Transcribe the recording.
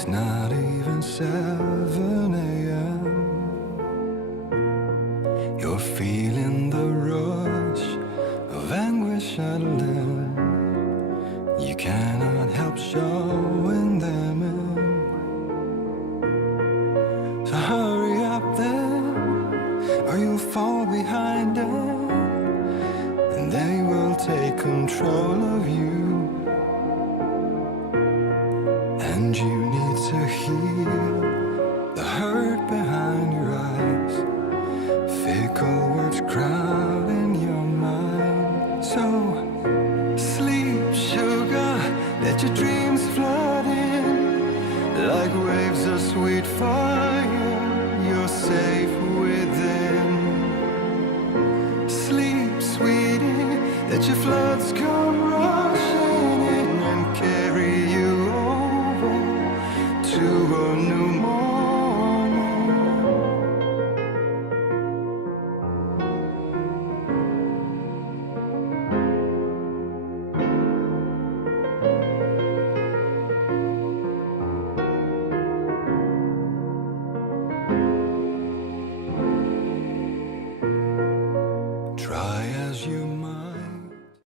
It's not even 7 a.m. You're feeling the rush of anguish adrenaline. You cannot help showing them in. So hurry up then, or you'll fall behind them, and they will take control of you. And you need to heal the hurt behind your eyes. Fickle words crowd in your mind. So sleep, sugar, let your dreams flood in like waves of sweet fire. You're safe within. Sleep, sweetie, let your floods come